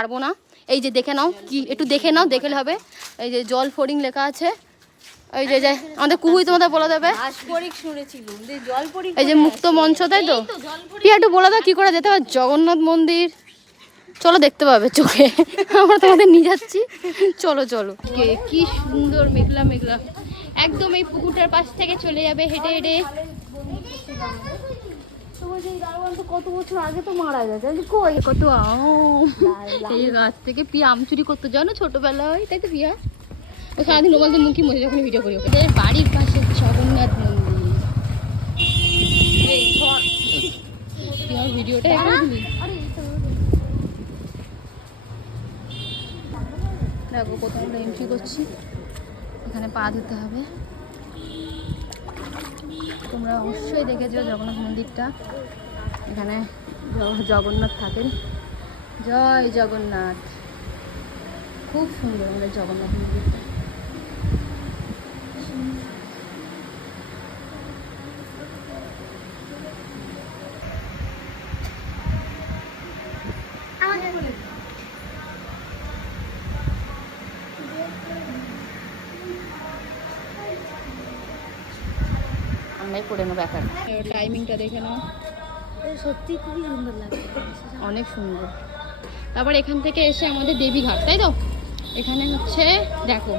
পারবো না। এই যে দেখে নাও, কি একটু দেখে নাও, দেখলে হবে। এই যে জল ফড়িং লেখা আছে, এই যে আমাদের কুহুই তোমাদের বলে দেবে। এই যে মুক্ত মঞ্চ, তাই তো? পিয়া একটু বলে দাও কি করে যেতে হবে জগন্নাথ মন্দির। চলো দেখতে পাবে চোখে, আমরা তোমাদের নিয়ে যাচ্ছি। চলো চলো। কি সুন্দর মেঘলা মেঘলা, একদম এই পুকুরটার পাশ থেকে চলে যাবে হেঁটে হেঁটে। কত বছর আগে তো মারা গেছে, কত আম এই গাছ থেকে। পিয়া আম চুরি করতে জানো ছোটবেলায়, তাই তো পিয়া? ও সারাদিন ওখান থেকে মুখি মজা যখন ভিডিও করি। ওদের বাড়ির পাশে জগন্নাথ মন্দির। ভিডিওটা দেখো কোথাও আমরা এন্ট্রি করছি, এখানে পা দিতে হবে। তোমরা অবশ্যই দেখেছো জগন্নাথ মন্দিরটা, এখানে জগন্নাথ থাকেন। জয় জগন্নাথ, খুব সুন্দর আমাদের জগন্নাথ মন্দিরটা। আমরাই করে নেবো এখন। টাইমিংটা দেখে নাও, সত্যি খুবই সুন্দর লাগে, অনেক সুন্দর। তারপর এখান থেকে এসে আমাদের দেবীঘাট, তাই তো? এখানে হচ্ছে দেখো